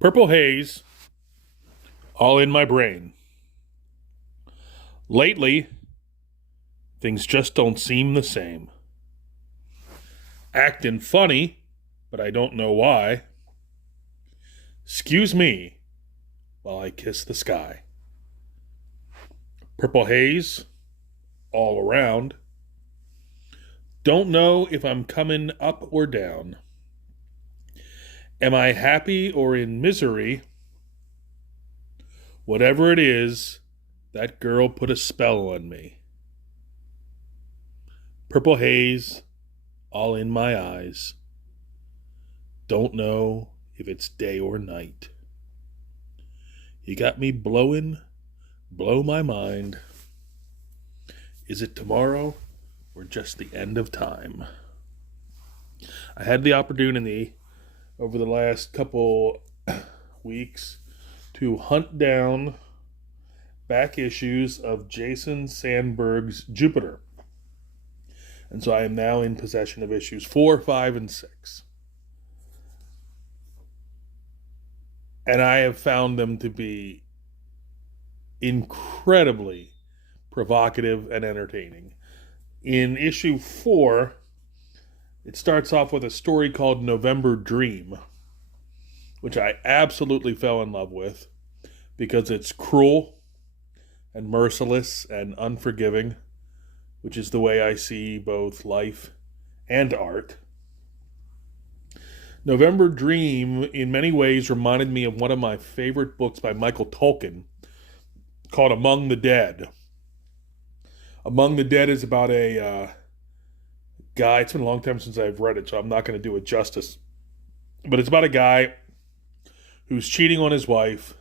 Purple haze, all in my brain. Lately, things just don't seem the same. Acting funny, but I don't know why. Excuse me while I kiss the sky. Purple haze, all around. Don't know if I'm coming up or down. Am I happy or in misery? Whatever it is, that girl put a spell on me. Purple haze, all in my eyes. Don't know if it's day or night. You got me blowing, blow my mind. Is it tomorrow or just the end of time? I had the opportunity over the last couple weeks to hunt down back issues of Jason Sandberg's Jupiter. And so I am now in possession of issues 4, 5, and 6. And I have found them to be incredibly provocative and entertaining. In issue 4, it starts off with a story called November Dream, which I absolutely fell in love with because it's cruel and merciless and unforgiving, which is the way I see both life and art. November Dream, in many ways, reminded me of one of my favorite books by Michael Tolkien called Among the Dead. Among the Dead is about a guy. It's been a long time since I've read it, so I'm not going to do it justice. But it's about a guy who's cheating on his wife,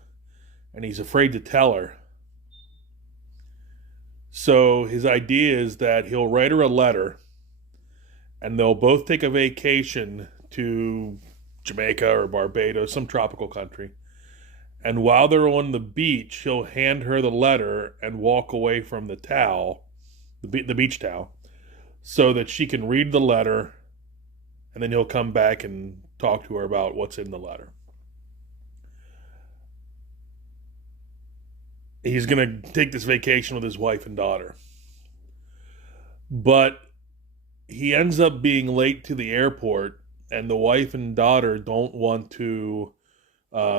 and he's afraid to tell her. So his idea is that he'll write her a letter, and they'll both take a vacation to Jamaica or Barbados, some tropical country. And while they're on the beach, he'll hand her the letter and walk away from the towel, the beach towel, so that she can read the letter, and then he'll come back and talk to her about what's in the letter. He's going to take this vacation with his wife and daughter. But he ends up being late to the airport, and the wife and daughter don't want to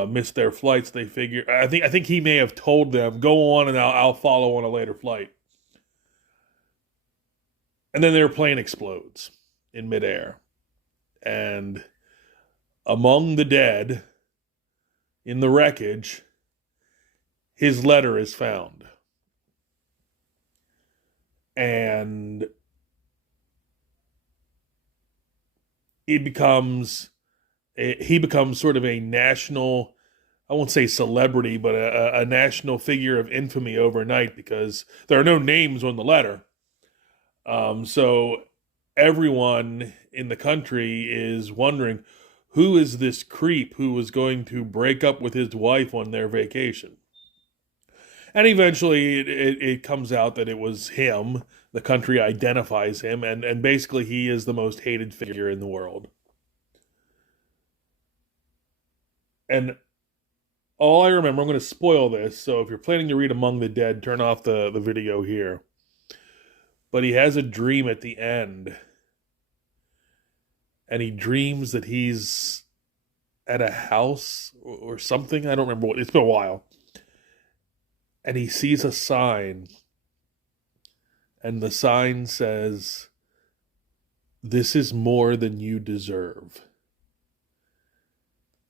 miss their flights. They figure, I think he may have told them, go on and I'll follow on a later flight. And then their plane explodes in midair. And among the dead, in the wreckage, his letter is found. And he becomes sort of a national, I won't say celebrity, but a national figure of infamy overnight because there are no names on the letter. So everyone in the country is wondering, who is this creep who was going to break up with his wife on their vacation? And eventually it comes out that it was him. The country identifies him, and basically he is the most hated figure in the world. And all I remember, I'm going to spoil this, so if you're planning to read Among the Dead, turn off the video here. But he has a dream at the end. And he dreams that he's at a house or something. I don't remember what. It's been a while. And he sees a sign. And the sign says, "This is more than you deserve."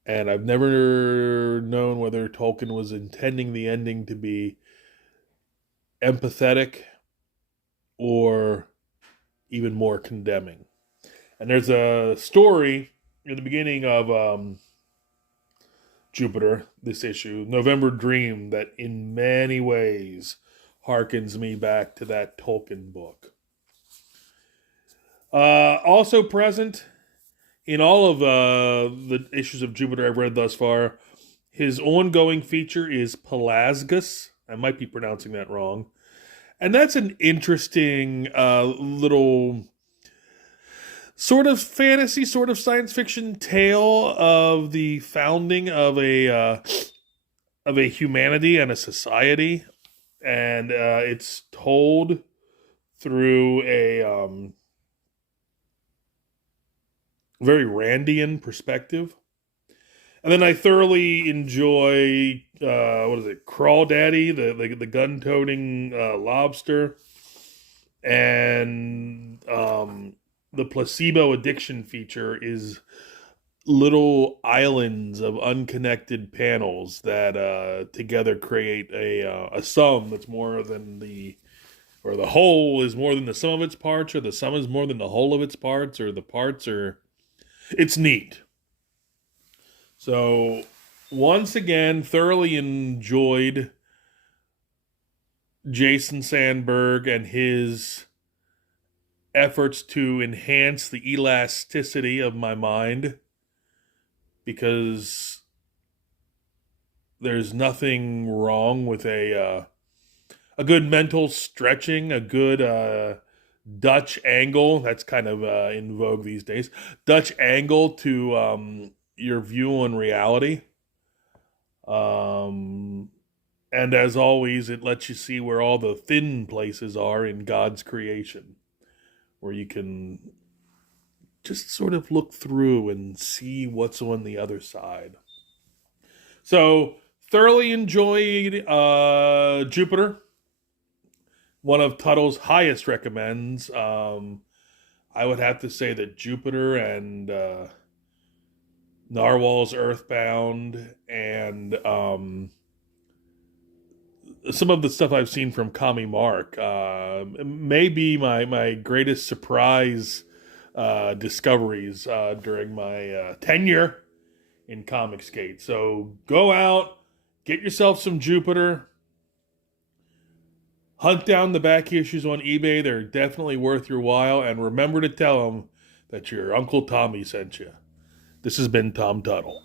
And I've never known whether Tolkien was intending the ending to be empathetic or even more condemning. And there's a story in the beginning of Jupiter, this issue, November Dream, that in many ways harkens me back to that Tolkien book. Also present in all of the issues of Jupiter I've read thus far, his ongoing feature is Pelasgus. I might be pronouncing that wrong. And that's an interesting little sort of fantasy, sort of science fiction tale of the founding of a humanity and a society, and it's told through a very Randian perspective. And then I thoroughly enjoy what is it, Crawdaddy, the gun-toting lobster, and the placebo addiction feature is little islands of unconnected panels that together create a sum that's more than or the whole is more than the sum of its parts, or the sum is more than the whole of its parts, or the parts are. It's neat. So, once again, thoroughly enjoyed Jason Sandberg and his efforts to enhance the elasticity of my mind, because there's nothing wrong with a good mental stretching, a good Dutch angle. That's kind of in vogue these days. Dutch angle to your view on reality. And as always, it lets you see where all the thin places are in God's creation, where you can just sort of look through and see what's on the other side. So, thoroughly enjoyed Jupiter, one of Tuttle's highest recommends. I would have to say that Jupiter and Narwhal's Earthbound and some of the stuff I've seen from Kami Mark may be my greatest surprise discoveries during my tenure in Comicsgate. So go out, get yourself some Jupiter, hunt down the back issues on eBay. They're definitely worth your while, and remember to tell them that your Uncle Tommy sent you. This has been Tom Tuttle.